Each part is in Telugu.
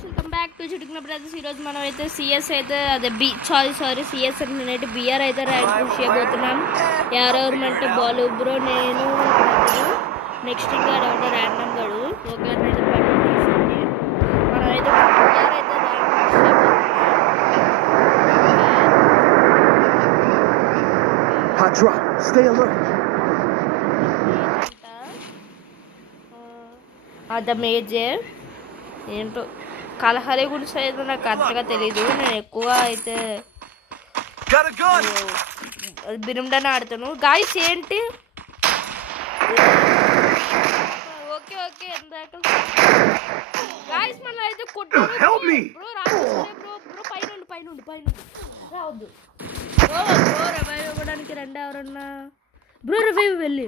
వెల్కమ్ బ్యాక్ టు చిటికిన బ్రదర్స్. ఈరోజు మనం అయితే సిఎస్ అయితే అదే సారీ సిఎస్ నేనైతే బిఆర్ అయితే ర్యాంక్ పుష్ చేయబోతున్నాం. ఎవరెవరమంటే బాలు బ్రో, నేను, నెక్స్ట్ ఇంకా ఎవరో ర్యాండమ్ గడు. ఓకే అయితే మనం అయితే బిఆర్ అయితే ర్యాంక్ పుష్ చేయబోతున్నాం. ద మేజర్ ఏంటో కలహరి గురించి అయితే నాకు అంతగా తెలీదు. నేను ఎక్కువ అయితే బిరుండనే ఆడతాను. గాయస్ ఏంటి ఓకే ఓకే గాయస్ మనం అయితే కొట్టాను బ్రో. రాజేశ్వరి బ్రో పైన రావద్దు బ్రో. రివైవ్ ఇవ్వడానికి రండి ఎవరన్నా. బ్రో రివైవ్ వెళ్ళి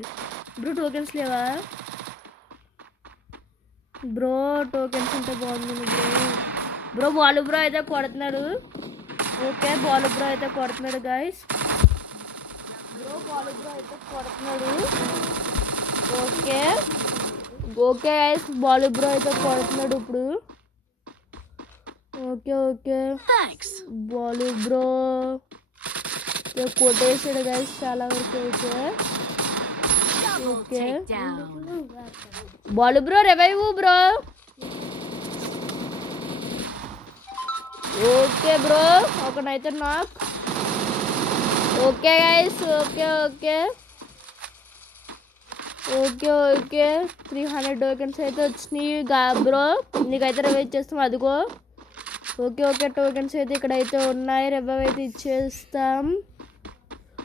బ్రో టోకెన్స్ లేవా బ్రో? టోకెన్స్ ఉంటే బాగుంది బ్రో. బాలు బ్రో అయితే కొడుతున్నాడు. ఓకే బాలు బ్రో అయితే కొడుతున్నాడు గాయస్. బాలు బ్రో అయితే కొడుతున్నాడు. ఓకే గాయస్ బాలు బ్రో అయితే కొడుతున్నాడు ఇప్పుడు. ఓకే బాలు బ్రో కొట్టేసాడు గాయస్ చాలా వరకు అయితే. Okay Balu bro revive bro. Okay bro ఒకనైతే knock. Okay guys okay 300 tokens అయితే వచ్చినాయి బ్రో. నీకైతే రివైవ్ చేస్తాం అదిగో. ఓకే టోకెన్స్ అయితే ఇక్కడైతే ఉన్నాయి. రివైవ్ అయితే ఇచ్చేస్తాం.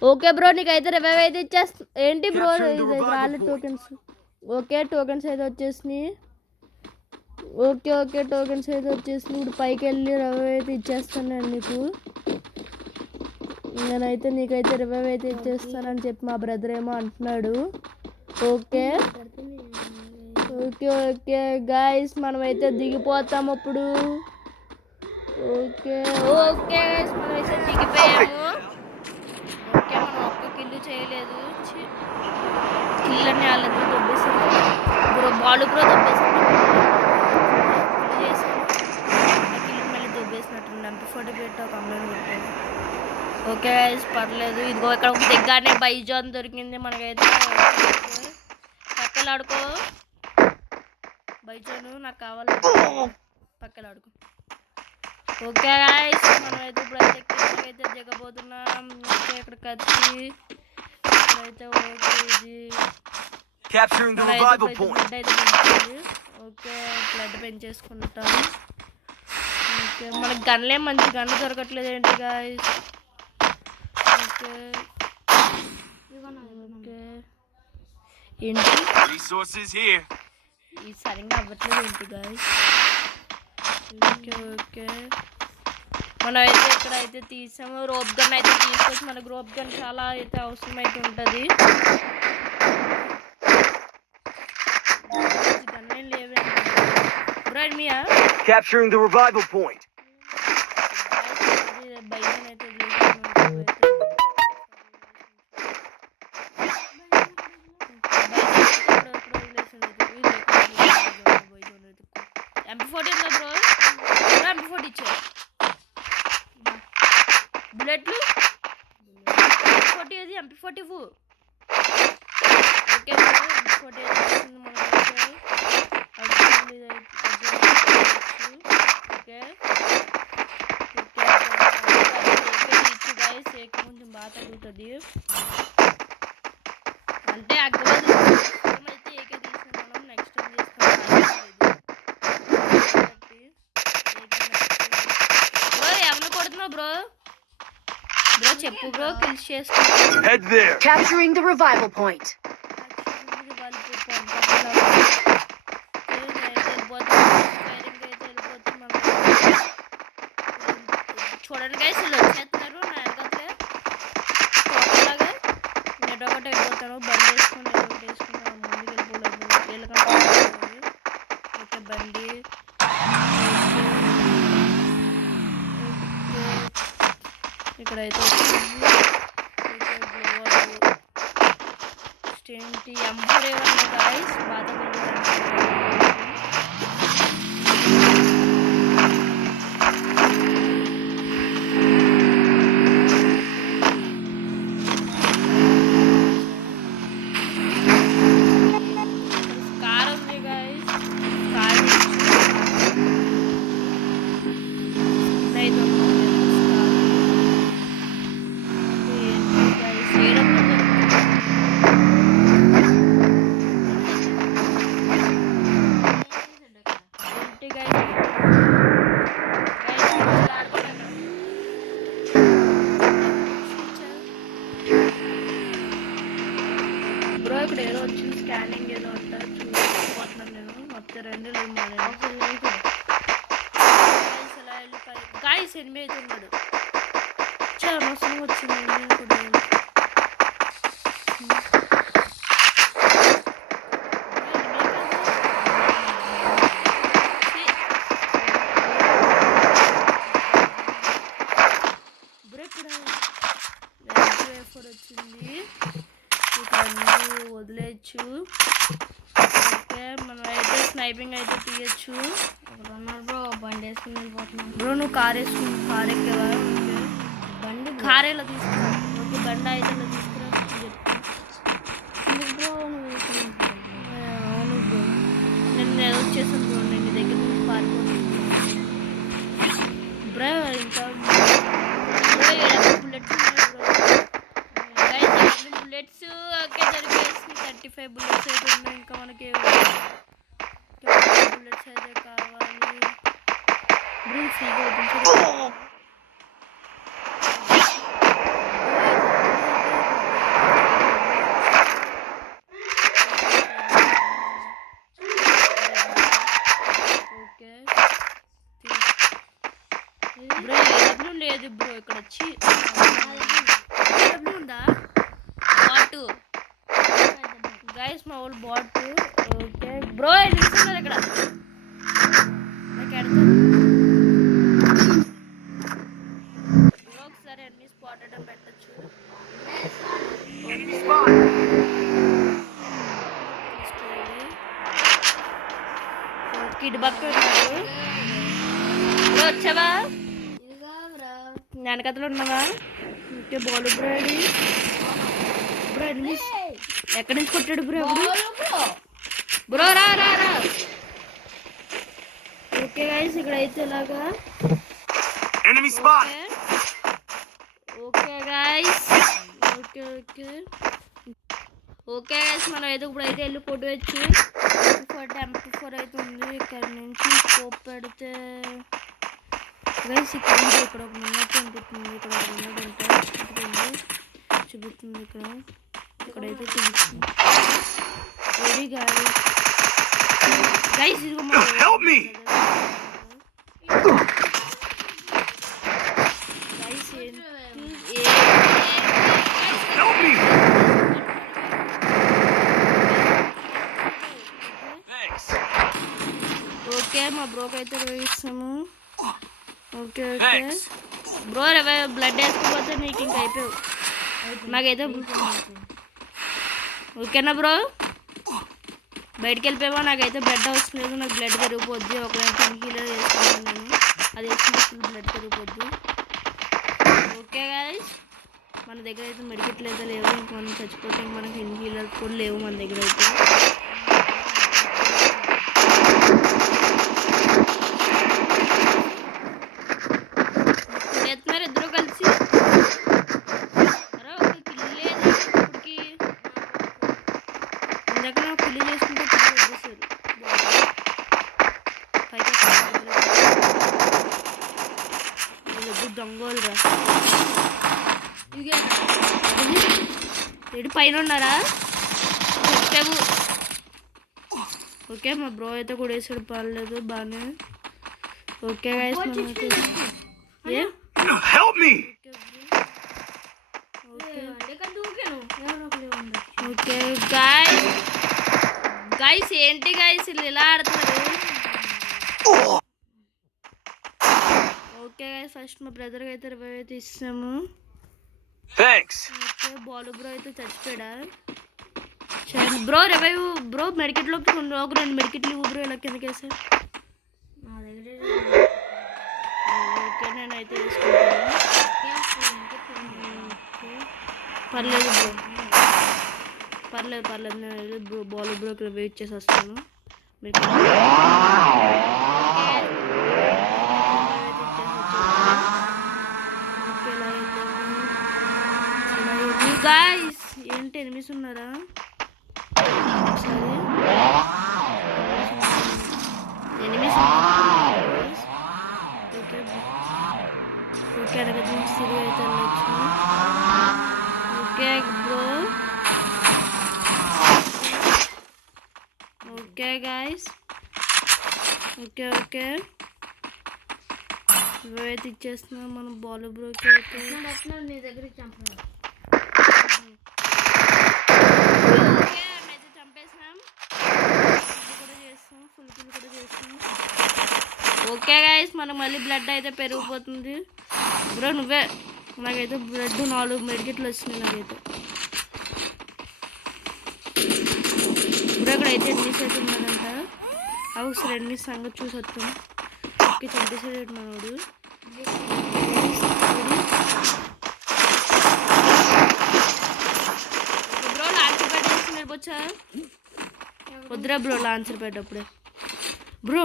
ఓకే బ్రో నీకైతే రివైవ్ అయితే ఇచ్చేస్తాం. ఏంటి బ్రో రాలేదు టోకెన్స్? ఓకే టోకెన్స్ అయితే వచ్చేసినాయి. ఓకే టోకెన్స్ అయితే వచ్చేసినాయి. ఇప్పుడు పైకి వెళ్ళి రివైవ్ అయితే ఇచ్చేస్తాను నేను నీకు. నేనైతే నీకైతే రివైవ్ అయితే ఇచ్చేస్తానని చెప్పి మా బ్రదర్ ఏమో అంటున్నాడు. ఓకే గాయస్ మనమైతే దిగిపోతాం అప్పుడు. ఓకే గైస్ మనమైతే దిగిపోయాము. ఓకే మనం ఒక్క కిల్లు చేయలేదు. కిల్లన్నీ వాళ్ళతో దొబ్బేసాను బ్రో. బాలు బ్రో దొబ్బేసాను. కిల్లు మళ్ళీ దొబ్బేసినట్టు MP40 పెట్టి ఒక అమ్మాయిని పెట్టాను. ఓకే గైస్ పర్లేదు. ఇదిగో ఇక్కడ ఒక దగ్గరనే బైజాన్ దొరికింది మనకైతే. పక్కలాడుకో బైజాను నాకు కావాలి. పక్కలాడుకో. ఓకే గైస్ మనమైతే ఇప్పుడైతే కిందకైతే దిగబోతున్నాం. ఓకే ఇక్కడ కత్తి అయితే ఓకే ఇది ఓకే బ్లడ్ పెంచేసుకుంటాం. ఓకే మనకి గన్లే మంచి గన్లు దొరకట్లేదు ఏంటి గాయస్. ఓకే ఏంటి ఇది సరిగ్గా అవ్వట్లేదు ఏంటి గాయస్. ఓకే మనం అయితే ఇక్కడైతే తీసాము. రోప్ గన్ అయితే తీసుకొచ్చి మనకు రోప్ గన్ చాలా అయితే అవసరం అయితే ఉంటుంది. గన్నేం లేవండి బ్రో. మియా capturing the revival point. బైజన్ అయితే MP40 ఉందా బ్రో? MP40 ఇచ్చా బుల్లెట్లు. MP40 అది MP40 ఓకే MP40 వచ్చింది మనకైతే. ఓకే ఇచ్చి గైస్ కొంచెం బాగా తగ్గుతుంది అంటే అగ్రవాది అయితే ఏకే తీసుకుని మనం నెక్స్ట్ టైం చేస్తాం. బ్రో ఎవరిని కొడుతున్నావు బ్రో? చెప్పు బ్రో. కిల్స్ చేసుకుంటాం. Capturing the revival point. చూడండి గైస్ వీళ్ళు వచ్చేస్తున్నారు నా వెనకట్లే తోటలాగా. నేను ఒకటి వెళ్ళిపోతాను బండి వేసుకొని ఒకటి వేసుకుంటాను. ముందుకు వెళ్ళిపోలేదు వీళ్ళకంటే. ఓకే బండి ఇక్కడైతే ఏంటి M4A1 గాయస్ బాధ. అయితే బ్రో ఇక్కడ ఏదో వచ్చింది స్కానింగ్ ఏదో అంటారు చూసుకోవట్లేదు నేను మొత్తం రెండు గాయస్ ఎనిమిది అయితే ఉన్నాడు చాలా మోసం వచ్చింది వచ్చింది ఇక్కడ అన్నీ వదిలేయచ్చు ఓకే మనం అయితే స్నైపింగ్ అయితే తీయచ్చు బ్రో బండి వేసుకుని వెళ్ళిపోతున్నాను బ్రో నువ్వు కార్ ఎక్కేవా బండి కార్ ఎలా తీసుకురా ఓకే బండి అయితే ఇలా తీసుకురా బ్రో నువ్వు అవును బ్రో నేను ఏదో వచ్చేసాను బ్రో నేను నీ దగ్గర నుంచి పారిపోతున్నాను బ్రో ఇంకా బుల్లెట్స్ ఓకే జరిగేసి 35 బుల్లెట్స్ అయితే ఉన్నాయి ఇంకా మనకి బుల్లెట్స్ అయితే కావాలి బ్రో ఫ్రీగా ఓకే బ్రో ఏడబ్ల్యూ లేదు బ్రో ఇక్కడ వచ్చి ఏడబ్ల్యూ ఉందా బాటు గైస్ మా వాళ్ళు బాటు ఓకే బ్రో నిలుస్తున్నారు ఇక్కడ నాకు ఎడతారు బ్రో ఒకసారి అన్ని స్పాట్ అడ్డం పెట్టచ్చు కిడ్ బక్క ఉన్నాడు బ్రో వచ్చావా వెనకతలు ఉన్నావా ఓకే బాల్ బ్రో అది బ్రో ఎక్కడి నుంచి కొట్టాడు బ్రో బ్రో రా రా రా ఓకే గైస్ ఇక్కడ అయితే ఇలాగా okay guys okay okay okay guys మనం అయితే ఇప్పుడైతే వెళ్ళి ఫోటో వచ్చి MP4 అయితే ఉంది ఇక్కడ నుంచి స్కోప్ పెడితే గైస్ ఇక్కడ ఒక మినిట్ ఉంటుంది ఇక్కడ ఒక మినిట్ ఉంటుంది చూపిస్తుంది ఇక్కడైతే చూపిస్తుంది వెరీ గైస్ ఇదిగో గైస్ ఓకే మా బ్రోకి అయితే ఇస్తాము ఓకే ఓకే బ్రో బ్లడ్ వేసుకోకపోతే నీకు ఇంకా అయిపోయావు నాకైతే ఓకేనా బ్రో బయటికి వెళ్ళిపోయావా నాకైతే బ్లడ్ అవసరం లేదు నాకు బ్లడ్ పెరిగిపోద్ది ఒకవేళ 10 కిలోలు వేసుకున్నాను నేను అది వేసుకుంటే బ్లడ్ పెరిగిపోద్ది ఓకే గైస్ మన దగ్గర అయితే మెడికెట్లు అయితే లేవు ఇంక మనం చచ్చిపోతే మనకి 10 కిలోలు కూడా లేవు మన దగ్గర అయితే ఎత్తున్నారు ఇద్దరు కలిసి ఇందాక నాకు పెళ్లి చేసుకుంటే పిల్లలు వచ్చేసారు పైకి దొంగలు రా ఎడు పైన ఉన్నారా చెప్పావు ఓకే మా బ్రో అయితే కూడా వేసాడు పర్లేదు బాగానే ఓకే గైస్ ఏ ఓకే గైస్ ఏంటి గైస్ ఇలా ఆడుతున్నారు ఓకే గైస్ ఫస్ట్ మా బ్రదర్కి అయితే రివైవ్ అయితే ఇస్తాము ఓకే బాలు బ్రో అయితే చచ్చిపోయాడా బ్రో రివైవ్ బ్రో మెడికెట్లోకి ఒక 2 మెడికెట్లు ఇవ్వు బ్రో ఇలా కిందకేసా నా దగ్గర ఓకే నేనైతే వేసుకుంటాను పర్లేదు బ్రో పర్లేదు నేను బ్రో బాల్ బ్రోకి వెయిట్ చేసి వస్తాను మీకు వెనక నుంచి తిరిగి అయితే వెళ్ళొచ్చు. Okay bro, okay guys, okay okay ఇవైతే ఇచ్చేస్తున్నాం మనం బాలు బ్రోకి. ఓకే నీ దగ్గరికి చంపుతున్నాడు. ఓకే అయితే చంపేసినాం. ఫుల్ కిల్ కూడా చేస్తాం. ఓకే గైస్, మనం మళ్ళీ బ్లడ్ అయితే పెరిగిపోతుంది. బ్రో నువ్వే, నాకైతే బ్లడ్ 4 మెడికెట్లు వచ్చినాయి నాకైతే. బ్రో ఇక్కడ అయితే ఎన్నిస్ అయితే ఉన్నాడంట. ఒకసారి ఎన్నిస్ సంగతి చూసి వస్తాం. ఓకే చంపేసాడు మనోడు. బ్రో లాంచర్ ప్యాడ్ వేసుకుని వెళ్ళిపోవచ్చా? వద్దురా బ్రో లాంచర్ ప్యాడ్ అప్పుడే. Bro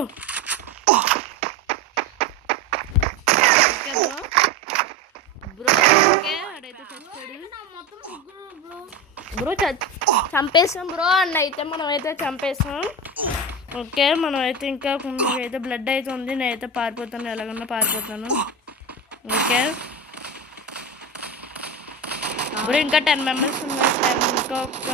okay bro, bro okay అడైతే చచ్చాడు. బ్రో చంపేసాం బ్రో అన్న అయితే మనం అయితే చంపేసాం. ఓకే మనం అయితే ఇంకా అయితే బ్లడ్ అయితే ఉంది. నేనైతే పారిపోతాను, ఎలాగన్నా పారిపోతాను. ఓకే బ్రో ఇంకా 10 మెంబర్స్ ఉన్నాయి. ఇంకా ఒక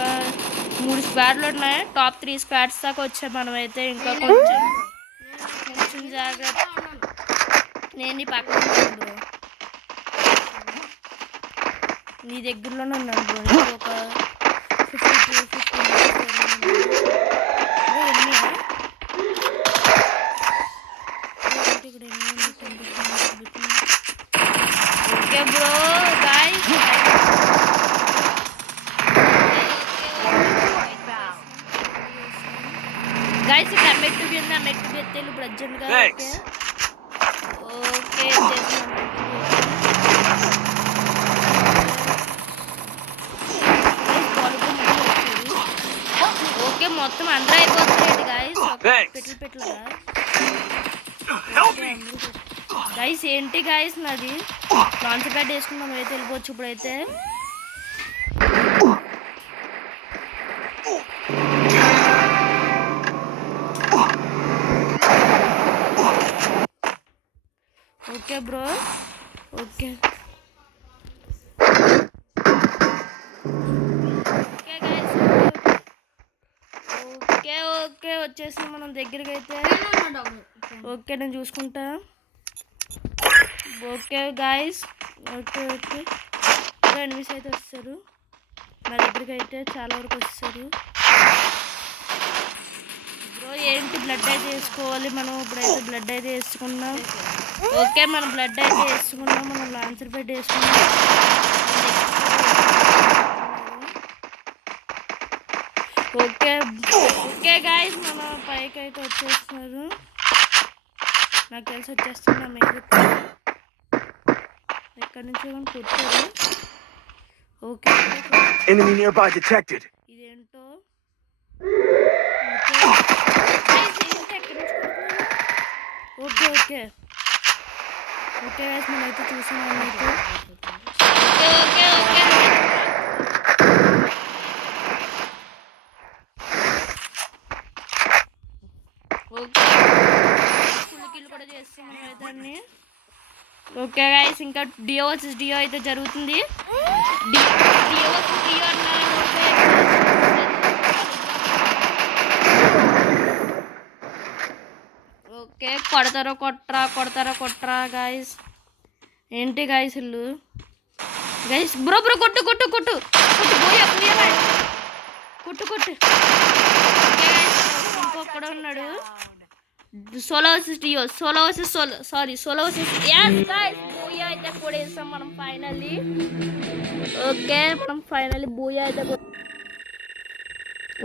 3 స్క్వాడ్లు ఉన్నాయి. టాప్ 3 స్క్వాడ్స్ దాకా వచ్చాయి. మనం అయితే ఇంకా కొంచెం జాగ్రత్త. నేను నీ పక్కన ఉన్నాను బ్రో, నీ దగ్గరలోనే ఉన్నాను బ్రో. నేను ఒక 52-53 ఓకే బ్రో గాయ్స్, గాయ్స్ ఇక్కడ మెట్టు కింద మెట్టు ఎత్తేళ్ళు ఇప్పుడు అర్జెంట్గా. ఓకే ఓకే ఓకే మొత్తం అందరూ అయిపోతుంది గాయ్స్. పెట్లుగా గాయ్స్ ఏంటి గాయ్స్ నాది లాంచర్ ప్యాడ్ వేసుకుని మనం అయితే వెళ్ళిపోవచ్చు ఇప్పుడైతే. Okay bro okay okay guys okay okay వచ్చేసి మనం దగ్గరికి అయితే. ఓకే నేను చూసుకుంటా. Okay guys okay okay enemies అయితే వస్తారు నా దగ్గరికి అయితే, చాలా వరకు వస్తారు. బ్రో ఏంటి బ్లడ్ అయితే వేసుకోవాలి మనం ఇప్పుడైతే. బ్లడ్ అయితే వేసుకున్నాం. ఓకే మనం బ్లడ్ అయితే వేసుకున్నాం. మనం లాంచర్ ప్యాడ్ వేసుకున్నాం. ఓకే ఓకే గాయ్స్ మన పైకి అయితే వచ్చేస్తున్నారు. నాకు తెలిసి వచ్చేస్తున్నా మీరు ఎక్కడి నుంచి కొట్టారు. Okay Enemy nearby detected. ఇదేంటో ఓకే ఓకే ఓకే గైస్ నేనైతే చూసాను అయితే. Okay okay okay full kill కూడా చేస్తాం అయితే అన్ని. ఓకే గైస్ ఇంకా డియో వర్సెస్ డియో అయితే జరుగుతుంది. డియో వర్సెస్ డియో ఓకే కొడతారో కొట్రా గాయస్. ఏంటి గాయస్ ఇల్లు గైస్. బ్రో బ్రో కొట్టు కొట్టు కొట్టు కొట్టు పోయా పోయా గాయస్ కొట్టు కొట్టు. ఇంకొక్కడ ఉన్నాడు. Solo versus duo, solo versus solo versus guys. Booyah అయితే కొడేసాం మనం ఫైనల్లీ. ఓకే మనం ఫైనల్లీ బూయా అయితే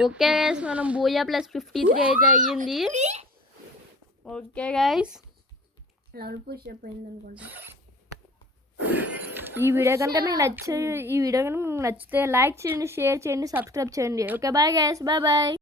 ఓకే గైస్ మనం బూయా +53 అయితే అయ్యింది. ఓకే గైస్ లెవెల్ పుష్ అయిపోయింది అనుకుంటా. ఈ వీడియో కనుక మీకు నచ్చితే లైక్ చేయండి, షేర్ చేయండి, సబ్స్క్రైబ్ చేయండి. Okay bye guys, bye bye.